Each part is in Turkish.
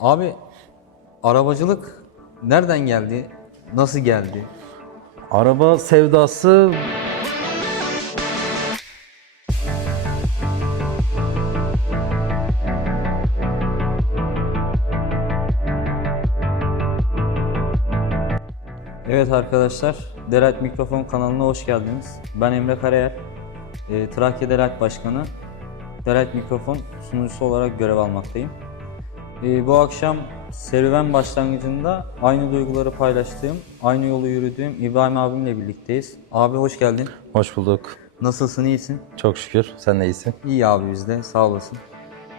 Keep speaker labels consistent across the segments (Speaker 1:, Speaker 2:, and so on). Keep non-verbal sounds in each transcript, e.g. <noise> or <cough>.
Speaker 1: Abi arabacılık nereden geldi? Nasıl geldi?
Speaker 2: Araba sevdası
Speaker 1: Evet arkadaşlar, Delight Mikrofon kanalına hoş geldiniz. Ben Emre Karayer, e, Trakya Delight Başkanı. Delight Mikrofon sunucusu olarak görev almaktayım. E, bu akşam serüven başlangıcında aynı duyguları paylaştığım, aynı yolu yürüdüğüm İbrahim abimle birlikteyiz. Abi hoş geldin.
Speaker 2: hoş bulduk.
Speaker 1: Nasılsın, iyisin?
Speaker 2: Çok şükür. Sen de iyisin.
Speaker 1: İyi abi biz de, sağ olasın.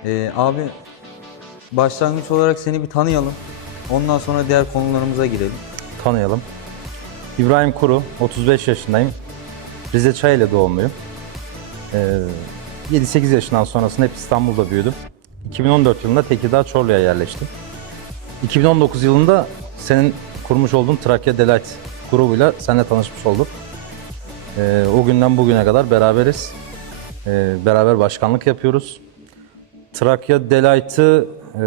Speaker 1: E, abi başlangıç olarak seni bir tanıyalım. Ondan sonra diğer konularımıza girelim.
Speaker 2: Tanıyalım. İbrahim Kuru, 35 yaşındayım. Rize Çayeli doğumluyum. Ee, 7-8 yaşından sonrasında hep İstanbul'da büyüdüm. 2014 yılında Tekirdağ Çorlu'ya yerleştim. 2019 yılında senin kurmuş olduğun Trakya Delight grubuyla seninle tanışmış olduk. Ee, o günden bugüne kadar beraberiz. Ee, beraber başkanlık yapıyoruz. Trakya Delight'ı e,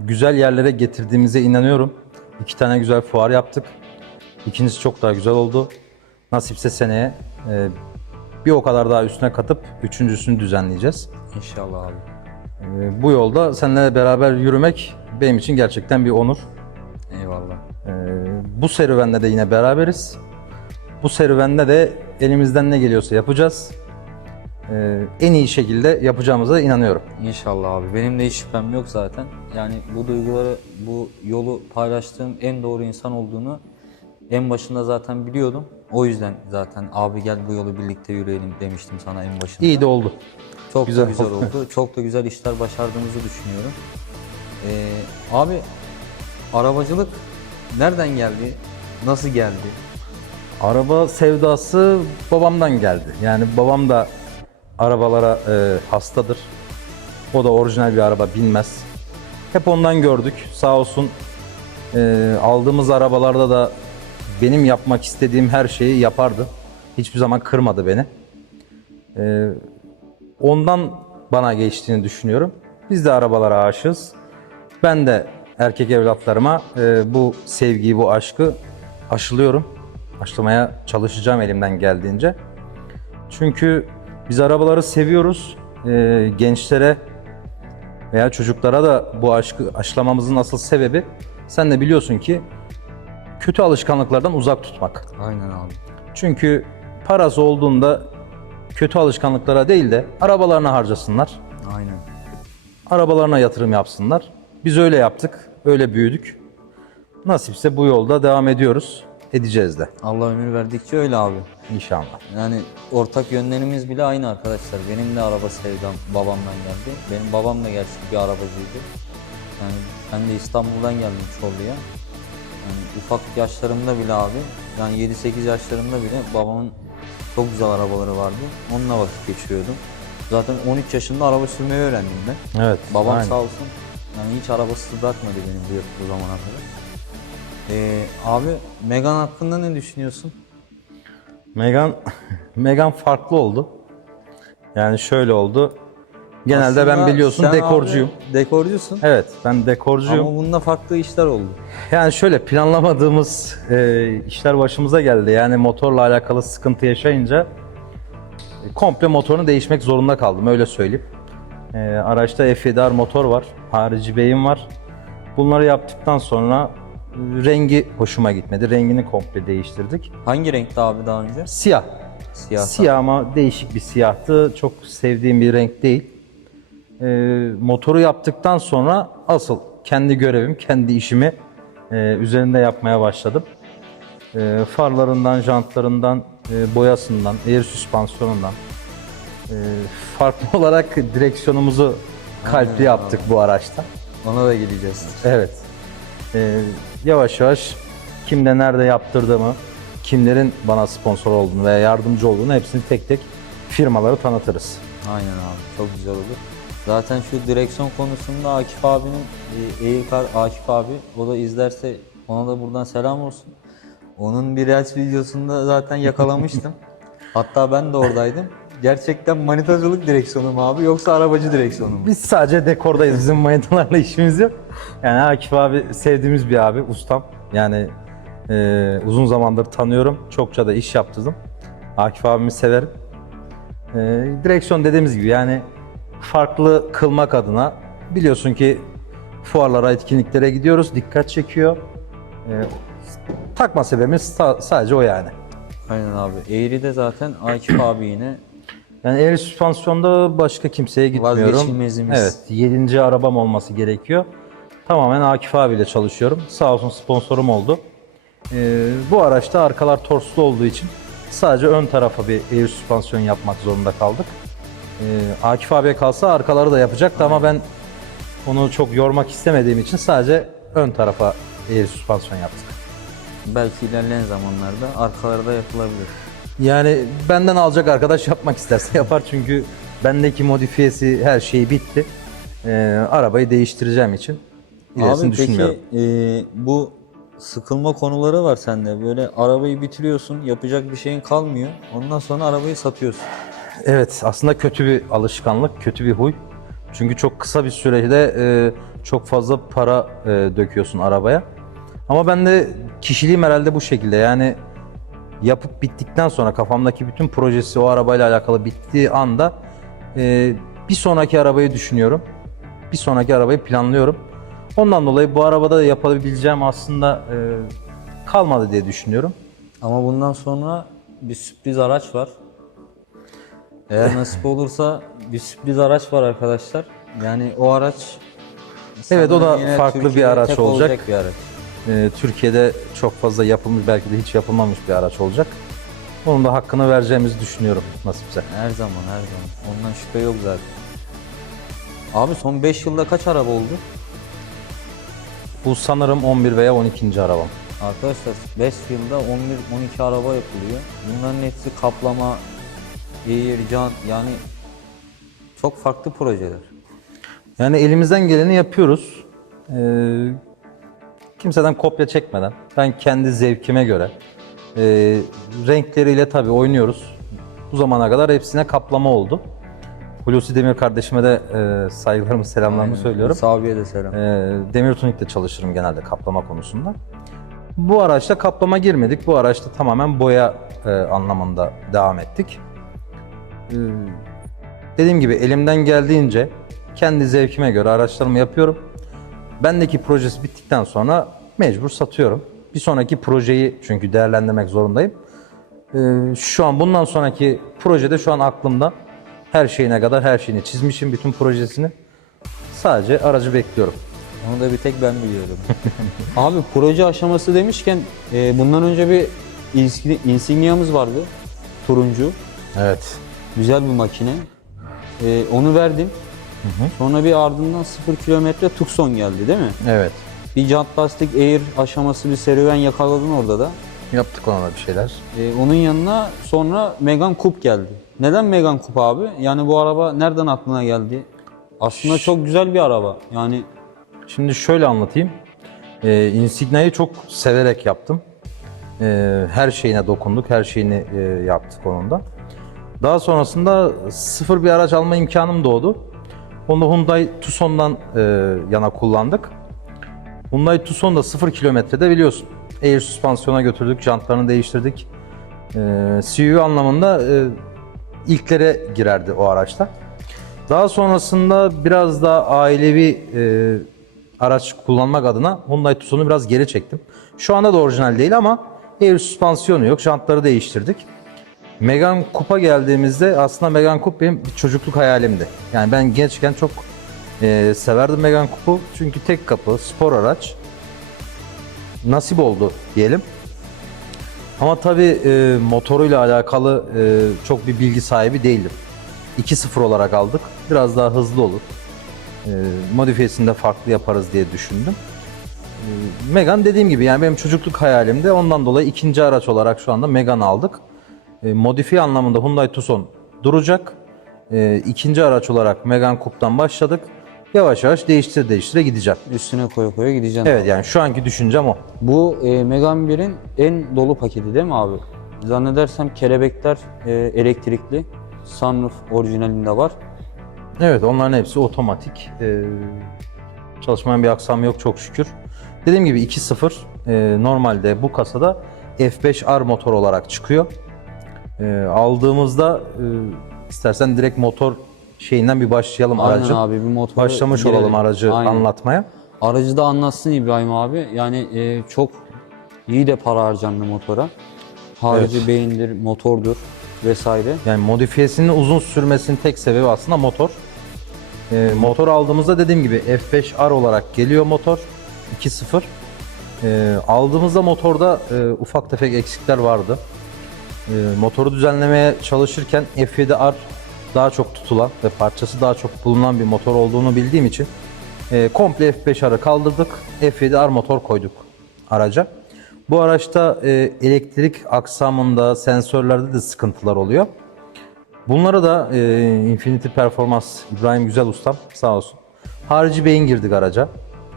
Speaker 2: güzel yerlere getirdiğimize inanıyorum. İki tane güzel fuar yaptık. İkincisi çok daha güzel oldu. Nasipse seneye e, bir o kadar daha üstüne katıp üçüncüsünü düzenleyeceğiz.
Speaker 1: İnşallah abi.
Speaker 2: E, bu yolda seninle beraber yürümek benim için gerçekten bir onur.
Speaker 1: Eyvallah.
Speaker 2: E, bu serüvende de yine beraberiz. Bu serüvende de elimizden ne geliyorsa yapacağız. E, en iyi şekilde yapacağımıza inanıyorum.
Speaker 1: İnşallah abi. Benim de hiç şüphem yok zaten. Yani bu duyguları, bu yolu paylaştığım en doğru insan olduğunu en başında zaten biliyordum. O yüzden zaten abi gel bu yolu birlikte yürüyelim demiştim sana en başında.
Speaker 2: İyi de oldu.
Speaker 1: Çok
Speaker 2: güzel
Speaker 1: da güzel
Speaker 2: oldu.
Speaker 1: Çok da güzel işler başardığımızı düşünüyorum. Ee, abi arabacılık nereden geldi? Nasıl geldi?
Speaker 2: Araba sevdası babamdan geldi. Yani babam da arabalara e, hastadır. O da orijinal bir araba binmez. Hep ondan gördük. Sağ olsun e, aldığımız arabalarda da benim yapmak istediğim her şeyi yapardı. Hiçbir zaman kırmadı beni. E, ondan bana geçtiğini düşünüyorum. Biz de arabalara aşığız. Ben de erkek evlatlarıma e, bu sevgiyi, bu aşkı aşılıyorum. Aşılamaya çalışacağım elimden geldiğince. Çünkü biz arabaları seviyoruz. E, gençlere veya çocuklara da bu aşkı aşılamamızın asıl sebebi sen de biliyorsun ki kötü alışkanlıklardan uzak tutmak.
Speaker 1: Aynen abi.
Speaker 2: Çünkü parası olduğunda kötü alışkanlıklara değil de arabalarına harcasınlar.
Speaker 1: Aynen.
Speaker 2: Arabalarına yatırım yapsınlar. Biz öyle yaptık, öyle büyüdük. Nasipse bu yolda devam ediyoruz. Edeceğiz de
Speaker 1: Allah ömür verdikçe öyle abi.
Speaker 2: inşallah.
Speaker 1: Yani ortak yönlerimiz bile aynı arkadaşlar. Benim de araba sevdam babamdan geldi. Benim babam da gerçek bir arabacıydı. Yani ben de İstanbul'dan geldim Çorlu'ya. Yani ufak yaşlarımda bile abi, yani 7-8 yaşlarımda bile babamın çok güzel arabaları vardı. Onunla vakit geçiriyordum. Zaten 13 yaşında araba sürmeyi öğrendim ben.
Speaker 2: Evet.
Speaker 1: Babam
Speaker 2: aynen.
Speaker 1: sağ olsun yani hiç arabasız bırakmadı beni bu, bu zamana kadar. Ee, abi Megan hakkında ne düşünüyorsun?
Speaker 2: Megan <laughs> Megan farklı oldu. Yani şöyle oldu. Genelde ben
Speaker 1: Aslında
Speaker 2: biliyorsun
Speaker 1: sen
Speaker 2: dekorcuyum.
Speaker 1: abi dekorcusun.
Speaker 2: Evet, ben dekorcuyum.
Speaker 1: Ama bunda farklı işler oldu.
Speaker 2: Yani şöyle planlamadığımız e, işler başımıza geldi. Yani motorla alakalı sıkıntı yaşayınca e, komple motorunu değişmek zorunda kaldım öyle söyleyeyim. E, araçta F7R motor var, harici beyin var. Bunları yaptıktan sonra e, rengi hoşuma gitmedi. Rengini komple değiştirdik.
Speaker 1: Hangi renkti abi daha önce?
Speaker 2: Siyah.
Speaker 1: Siyah.
Speaker 2: Siyah ama değişik bir siyahtı. Çok sevdiğim bir renk değil. E, motoru yaptıktan sonra asıl kendi görevim, kendi işimi e, üzerinde yapmaya başladım. E, farlarından, jantlarından, e, boyasından, air süspansiyonundan e, farklı <laughs> olarak direksiyonumuzu kalpli yaptık bu araçta.
Speaker 1: Ona da geleceğiz.
Speaker 2: Evet. E, yavaş yavaş kimde nerede yaptırdığımı, kimlerin bana sponsor olduğunu veya yardımcı olduğunu hepsini tek tek firmaları tanıtırız.
Speaker 1: Aynen abi çok güzel olur. Zaten şu direksiyon konusunda Akif abinin, e, Eğilkar Akif abi o da izlerse ona da buradan selam olsun. Onun bir Reels videosunda zaten yakalamıştım. <laughs> Hatta ben de oradaydım. gerçekten manitacılık direksiyonu mu abi yoksa arabacı direksiyonu mu?
Speaker 2: Biz sadece dekordayız. Bizim manitalarla işimiz yok. Yani Akif abi sevdiğimiz bir abi, ustam. Yani e, uzun zamandır tanıyorum. Çokça da iş yaptırdım. Akif abimi severim. E, direksiyon dediğimiz gibi yani farklı kılmak adına biliyorsun ki fuarlara, etkinliklere gidiyoruz. Dikkat çekiyor. E, takma sebebimiz sa- sadece o yani.
Speaker 1: Aynen abi. Eğri'de zaten Akif <clears throat> abi yine
Speaker 2: Yani air süspansiyonda başka kimseye gitmiyorum.
Speaker 1: Vazgeçilmezimiz.
Speaker 2: Evet, 7. arabam olması gerekiyor. Tamamen Akif abiyle çalışıyorum. Sağ olsun sponsorum oldu. Ee, bu araçta arkalar torslu olduğu için sadece ön tarafa bir air süspansiyon yapmak zorunda kaldık. Ee, Akif abiye kalsa arkaları da yapacaktı ama ben onu çok yormak istemediğim için sadece ön tarafa air süspansiyon yaptık.
Speaker 1: belki ilerleyen zamanlarda arkalarda yapılabilir.
Speaker 2: Yani benden alacak arkadaş yapmak isterse <laughs> yapar çünkü bendeki modifiyesi her şeyi bitti. Ee, arabayı değiştireceğim için ilerisini
Speaker 1: Abi
Speaker 2: düşünmüyorum.
Speaker 1: peki e, bu sıkılma konuları var sende. Böyle arabayı bitiriyorsun, yapacak bir şeyin kalmıyor. Ondan sonra arabayı satıyorsun.
Speaker 2: Evet aslında kötü bir alışkanlık, kötü bir huy. Çünkü çok kısa bir sürede e, çok fazla para e, döküyorsun arabaya. Ama ben de kişiliğim herhalde bu şekilde yani yapıp bittikten sonra kafamdaki bütün projesi o arabayla alakalı bittiği anda e, bir sonraki arabayı düşünüyorum. Bir sonraki arabayı planlıyorum. Ondan dolayı bu arabada da yapabileceğim aslında e, kalmadı diye düşünüyorum.
Speaker 1: Ama bundan sonra bir sürpriz araç var. Eğer nasip olursa bir sürpriz araç var arkadaşlar. Yani o araç
Speaker 2: Evet, o da
Speaker 1: yine
Speaker 2: farklı bir araç
Speaker 1: tek
Speaker 2: olacak.
Speaker 1: bir araç.
Speaker 2: Ee, Türkiye'de çok fazla yapılmış belki de hiç yapılmamış bir araç olacak. Onun da hakkını vereceğimizi düşünüyorum nasipse.
Speaker 1: Her zaman her zaman. Ondan şüphe yok zaten. Abi son 5 yılda kaç araba oldu?
Speaker 2: Bu sanırım 11 veya 12. arabam.
Speaker 1: Arkadaşlar 5 yılda 11-12 araba yapılıyor. Bunların hepsi kaplama, air, can yani çok farklı projeler.
Speaker 2: Yani elimizden geleni yapıyoruz. Ee, kimseden kopya çekmeden. Ben kendi zevkime göre. e, renkleriyle tabii oynuyoruz. Bu zamana kadar hepsine kaplama oldu. Hulusi Demir kardeşime de e, saygılarımı, selamlarımı söylüyorum.
Speaker 1: Sabiye de selam.
Speaker 2: Ee, demir tunikle çalışırım genelde kaplama konusunda. Bu araçta kaplama girmedik. Bu araçta tamamen boya e, anlamında devam ettik. Ee, dediğim gibi elimden geldiğince kendi zevkime göre araçlarımı yapıyorum. Bendeki projesi bittikten sonra mecbur satıyorum. Bir sonraki projeyi çünkü değerlendirmek zorundayım. Ee, şu an bundan sonraki projede şu an aklımda her şeyine kadar her şeyini çizmişim bütün projesini. Sadece aracı bekliyorum.
Speaker 1: Onu da bir tek ben biliyorum. <laughs> Abi proje aşaması demişken e, bundan önce bir insigni- insignia'mız vardı. Turuncu.
Speaker 2: Evet.
Speaker 1: Güzel bir makine. E, onu verdim. Sonra bir ardından 0 kilometre Tucson geldi değil mi?
Speaker 2: Evet.
Speaker 1: Bir jant lastik air aşaması bir serüven yakaladın orada da.
Speaker 2: Yaptık ona da bir şeyler.
Speaker 1: E, onun yanına sonra Megane Coupe geldi. Neden Megane Coupe abi? Yani bu araba nereden aklına geldi? Aslında çok güzel bir araba. Yani
Speaker 2: Şimdi şöyle anlatayım. Ee, Insignia'yı çok severek yaptım. Ee, her şeyine dokunduk, her şeyini e, yaptık onun da. Daha sonrasında sıfır bir araç alma imkanım doğdu. Onu da Hyundai Tucson'dan e, yana kullandık. Hyundai Tucson da 0 kilometrede biliyorsun. Air süspansiyona götürdük, jantlarını değiştirdik. Ee, CU anlamında e, ilklere girerdi o araçta. Daha sonrasında biraz daha ailevi e, araç kullanmak adına Hyundai Tucson'u biraz geri çektim. Şu anda da orijinal değil ama air süspansiyonu yok, jantları değiştirdik. Megane Coupe'a geldiğimizde aslında Megane Coupe benim bir çocukluk hayalimdi. Yani ben gençken çok e, severdim Megane Coupe'u çünkü tek kapı, spor araç. Nasip oldu diyelim. Ama tabii e, motoruyla alakalı e, çok bir bilgi sahibi değildim. 2.0 olarak aldık. Biraz daha hızlı olur. E, modifiyesini farklı yaparız diye düşündüm. E, Megane dediğim gibi yani benim çocukluk hayalimde ondan dolayı ikinci araç olarak şu anda Megane aldık. E, modifiye anlamında Hyundai Tucson duracak. E, ikinci araç olarak Megane Coupe'dan başladık. Yavaş yavaş değiştire değiştire gideceğim.
Speaker 1: üstüne koya koya gideceksin.
Speaker 2: Evet yani şu anki düşüncem o.
Speaker 1: Bu e, Megane 1'in en dolu paketi değil mi abi? Zannedersem kelebekler e, elektrikli. Sunroof orijinalinde var.
Speaker 2: Evet onların hepsi otomatik. Ee, çalışmayan bir aksam yok çok şükür. Dediğim gibi 2.0 e, normalde bu kasada F5R motor olarak çıkıyor. Ee, aldığımızda e, istersen direkt motor şeyinden bir başlayalım
Speaker 1: Aynen
Speaker 2: aracın.
Speaker 1: abi bir motor.
Speaker 2: Başlamış olalım aracı anlatmaya.
Speaker 1: Aracı da anlatsın İbrahim abi. Yani e, çok iyi de para harcandı motora. Harici
Speaker 2: Evet.
Speaker 1: beyindir, motordur vesaire.
Speaker 2: Yani modifiyesinin uzun sürmesinin tek sebebi aslında motor. Ee, motor aldığımızda dediğim gibi F5R olarak geliyor motor 2.0. Ee, aldığımızda motorda e, ufak tefek eksikler vardı. Ee, motoru düzenlemeye çalışırken F7R daha çok tutulan ve parçası daha çok bulunan bir motor olduğunu bildiğim için e, komple F5R'ı kaldırdık. F7R motor koyduk araca. Bu araçta e, elektrik aksamında, sensörlerde de sıkıntılar oluyor. Bunlara da e, Infinity Performans İbrahim Güzel Ustam sağ olsun. Harici beyin girdik araca.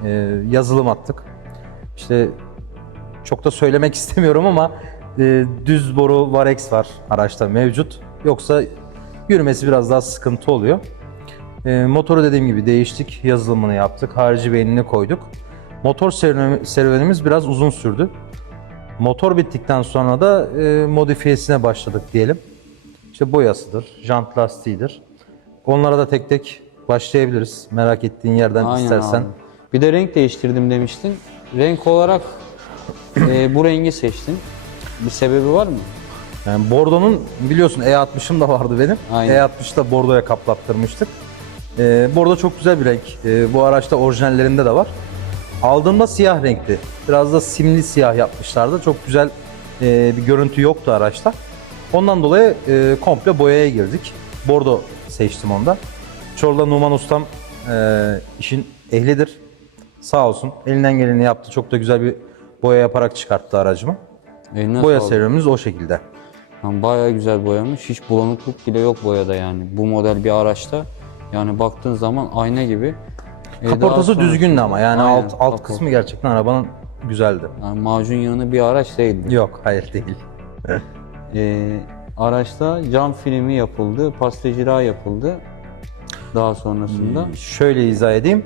Speaker 2: E, yazılım attık. İşte çok da söylemek <laughs> istemiyorum ama e, düz boru Varex var araçta mevcut. Yoksa yürümesi biraz daha sıkıntı oluyor. E, motoru dediğim gibi değiştik. Yazılımını yaptık. Harici beynini koyduk. Motor serüveni- serüvenimiz biraz uzun sürdü. Motor bittikten sonra da e, modifiyesine başladık diyelim. İşte boyasıdır, jant lastiğidir. Onlara da tek tek başlayabiliriz. Merak ettiğin yerden
Speaker 1: Aynen
Speaker 2: istersen.
Speaker 1: abi. Bir de renk değiştirdim demiştin. Renk olarak e, bu rengi seçtin. Bir sebebi var mı?
Speaker 2: Yani Bordo'nun biliyorsun E60'ım da vardı benim.
Speaker 1: Aynen.
Speaker 2: E60'ı da Bordo'ya kaplattırmıştık. Ee, Bordo çok güzel bir renk. Ee, bu araçta orijinallerinde de var. Aldığımda siyah renkti. Biraz da simli siyah yapmışlardı. Çok güzel e, bir görüntü yoktu araçta. Ondan dolayı e, komple boyaya girdik. Bordo seçtim onda. Çorla Numan Ustam e, işin ehlidir. Sağ olsun. Elinden geleni yaptı. Çok da güzel bir boya yaparak çıkarttı aracımı.
Speaker 1: Eline
Speaker 2: Boya
Speaker 1: sağlık.
Speaker 2: serüvenimiz o şekilde.
Speaker 1: Yani bayağı güzel boyamış. Hiç bulanıklık bile yok boyada yani. Bu model bir araçta. Yani baktığın zaman ayna gibi. E,
Speaker 2: Kaportası
Speaker 1: sonrasında-
Speaker 2: düzgündü ama yani
Speaker 1: Aynen,
Speaker 2: alt alt
Speaker 1: kapor-
Speaker 2: kısmı gerçekten arabanın güzeldi.
Speaker 1: Yani macun yığını bir araç değildi.
Speaker 2: Yok, hayır değil. <laughs>
Speaker 1: E, araçta cam filmi yapıldı, pastacılığa yapıldı. Daha sonrasında.
Speaker 2: Şöyle izah edeyim.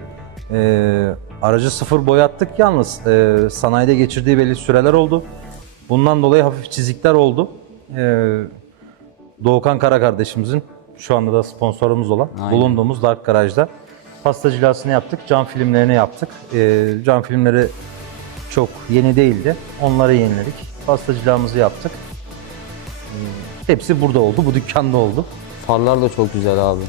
Speaker 2: Ee, aracı sıfır boyattık yalnız e, sanayide geçirdiği belli süreler oldu. Bundan dolayı hafif çizikler oldu. Ee, Doğukan Kara kardeşimizin şu anda da sponsorumuz olan
Speaker 1: Aynen.
Speaker 2: bulunduğumuz Dark Garaj'da pasta cilasını yaptık, cam filmlerini yaptık. Ee, cam filmleri çok yeni değildi. Onları yeniledik. Pasta cilamızı yaptık. Ee, hepsi burada oldu, bu dükkanda oldu.
Speaker 1: Farlar da çok güzel abi.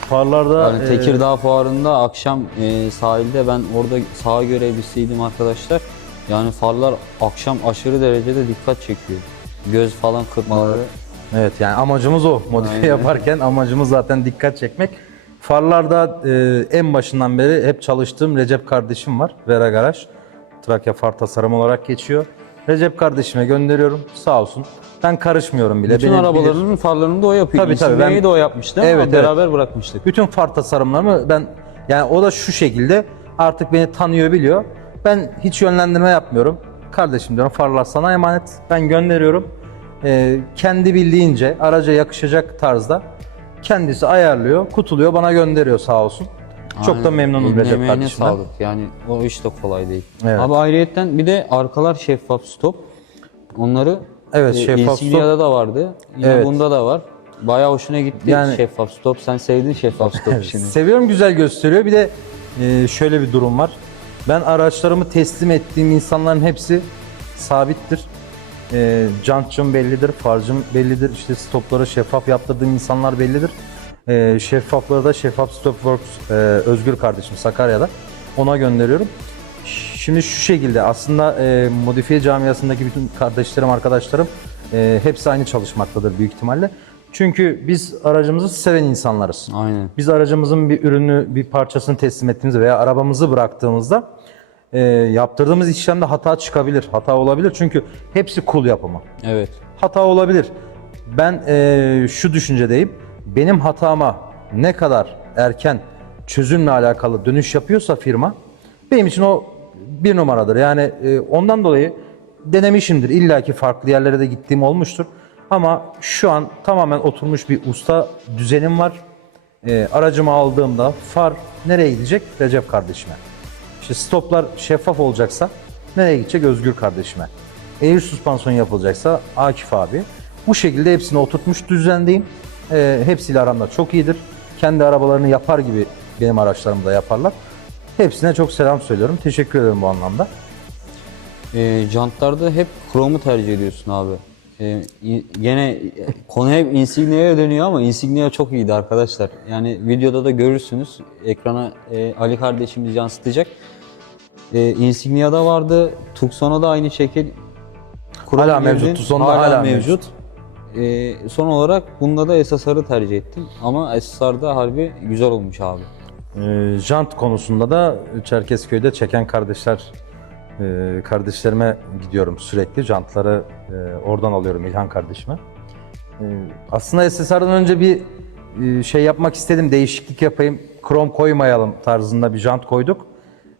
Speaker 2: Farlarda
Speaker 1: Yani
Speaker 2: e,
Speaker 1: Tekirdağ Fuarı'nda akşam e, sahilde ben orada saha görevlisiydim arkadaşlar. Yani farlar akşam aşırı derecede dikkat çekiyor. Göz falan kırpmaları.
Speaker 2: Evet yani amacımız o. Modifiye
Speaker 1: Aynen.
Speaker 2: yaparken amacımız zaten dikkat çekmek. Farlarda e, en başından beri hep çalıştığım Recep kardeşim var. Vera Garaj. Trakya far tasarım olarak geçiyor. Recep kardeşime gönderiyorum. Sağ olsun. Ben karışmıyorum bile.
Speaker 1: Bütün
Speaker 2: Beni
Speaker 1: arabalarının farlarını da o yapıyor.
Speaker 2: Tabii, tabii, ben-
Speaker 1: de o yapmıştı
Speaker 2: Evet, evet.
Speaker 1: beraber bırakmıştık.
Speaker 2: Bütün far tasarımlarımı ben yani o da şu şekilde artık beni tanıyor biliyor. Ben hiç yönlendirme yapmıyorum. Kardeşim diyorum farlar sana emanet. Ben gönderiyorum. Ee, kendi bildiğince araca yakışacak tarzda kendisi ayarlıyor, kutuluyor, bana gönderiyor sağ olsun. Çok da memnunum Recep
Speaker 1: emeğine
Speaker 2: kardeşimden.
Speaker 1: sağlık. Yani o iş de kolay değil.
Speaker 2: Evet.
Speaker 1: Abi ayrıyetten bir de arkalar şeffaf stop. Onları
Speaker 2: Evet,
Speaker 1: e,
Speaker 2: şeffaf
Speaker 1: Insignia'da da vardı. Yine
Speaker 2: Evet.
Speaker 1: bunda da var. Bayağı hoşuna gitti
Speaker 2: Yani-
Speaker 1: şeffaf stop. Sen sevdin şeffaf stop işini.
Speaker 2: Seviyorum güzel gösteriyor. Bir de e, şöyle bir durum var. Ben araçlarımı teslim ettiğim insanların hepsi sabittir. E, jantçım bellidir, farcım bellidir. İşte stopları şeffaf yaptırdığım insanlar bellidir. E, şeffafları da Şeffaf Stopworks e, Özgür kardeşim Sakarya'da. Ona gönderiyorum. Şimdi şu şekilde aslında e, modifiye camiasındaki bütün kardeşlerim, arkadaşlarım e, hepsi aynı çalışmaktadır büyük ihtimalle. Çünkü biz aracımızı seven insanlarız.
Speaker 1: Aynen.
Speaker 2: Biz aracımızın bir ürünü, bir parçasını teslim ettiğimizde veya arabamızı bıraktığımızda e, yaptırdığımız işlemde hata çıkabilir, hata olabilir. Çünkü hepsi kul yapımı.
Speaker 1: Evet.
Speaker 2: Hata olabilir. Ben e, şu düşüncedeyim. Benim hatama ne kadar erken çözümle alakalı dönüş yapıyorsa firma benim için o bir numaradır. Yani e, ondan dolayı denemişimdir. İlla ki farklı yerlere de gittiğim olmuştur. Ama şu an tamamen oturmuş bir usta düzenim var. Ee, aracımı aldığımda far nereye gidecek? Recep kardeşime. İşte stoplar şeffaf olacaksa nereye gidecek? Özgür kardeşime. Air süspansiyon yapılacaksa Akif abi. Bu şekilde hepsini oturtmuş düzendeyim. Ee, hepsiyle aramda çok iyidir. Kendi arabalarını yapar gibi benim araçlarımı da yaparlar. Hepsine çok selam söylüyorum. Teşekkür ederim bu anlamda.
Speaker 1: E, jantlarda hep kromu tercih ediyorsun abi. E, gene konu hep Insignia'ya dönüyor ama Insignia çok iyiydi arkadaşlar. Yani videoda da görürsünüz. Ekrana e, Ali kardeşimiz yansıtacak. E, Insignia'da vardı. Tucson'a aynı şekil. krom
Speaker 2: Hala mevcut, Tucson'da hala mevcut.
Speaker 1: E, son olarak bunda da SSR'ı tercih ettim. Ama SSR'da harbi güzel olmuş abi.
Speaker 2: Ee, jant konusunda da Çerkezköy'de çeken kardeşler e, kardeşlerime gidiyorum sürekli. Jantları e, oradan alıyorum İlhan kardeşime. E, aslında SSR'dan önce bir e, şey yapmak istedim, değişiklik yapayım, krom koymayalım tarzında bir jant koyduk.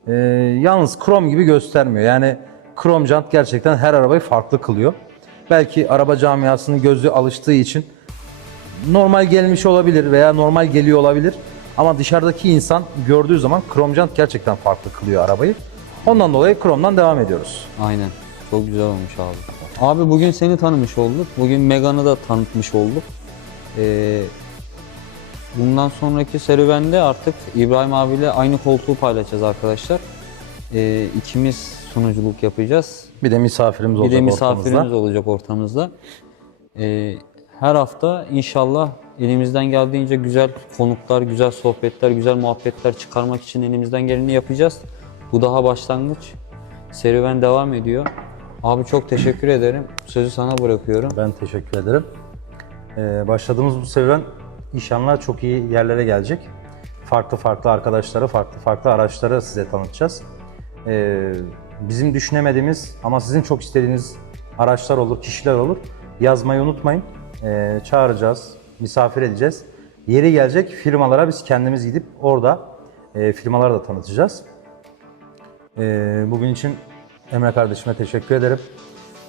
Speaker 2: E, yalnız krom gibi göstermiyor. Yani krom jant gerçekten her arabayı farklı kılıyor. Belki araba camiasının gözü alıştığı için normal gelmiş olabilir veya normal geliyor olabilir. Ama dışarıdaki insan gördüğü zaman krom jant gerçekten farklı kılıyor arabayı. Ondan dolayı kromdan devam ediyoruz.
Speaker 1: Aynen. Çok güzel olmuş abi. Abi bugün seni tanımış olduk. Bugün Megan'ı da tanıtmış olduk. Ee, bundan sonraki serüvende artık İbrahim abiyle aynı koltuğu paylaşacağız arkadaşlar. Ee, ikimiz sunuculuk yapacağız.
Speaker 2: Bir de misafirimiz
Speaker 1: Bir
Speaker 2: olacak
Speaker 1: de misafirimiz
Speaker 2: ortamızda.
Speaker 1: olacak ortamızda. Ee, her hafta inşallah elimizden geldiğince güzel konuklar, güzel sohbetler, güzel muhabbetler çıkarmak için elimizden geleni yapacağız. Bu daha başlangıç. Serüven devam ediyor. Abi çok teşekkür ederim. Sözü sana bırakıyorum.
Speaker 2: Ben teşekkür ederim. Ee, başladığımız bu serüven inşallah çok iyi yerlere gelecek. Farklı farklı arkadaşları, farklı farklı araçları size tanıtacağız. Ee, bizim düşünemediğimiz ama sizin çok istediğiniz araçlar olur, kişiler olur. Yazmayı unutmayın. Ee, çağıracağız, misafir edeceğiz. Yeri gelecek firmalara biz kendimiz gidip orada e, firmaları da tanıtacağız. Ee, bugün için Emre kardeşime teşekkür ederim.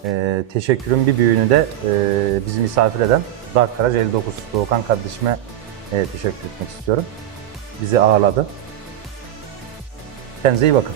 Speaker 2: Ee, teşekkürün bir büyüğünü de e, bizi misafir eden Dark Garaj 59 Doğukan kardeşime e, teşekkür etmek istiyorum. Bizi ağırladı. Kendinize iyi bakın.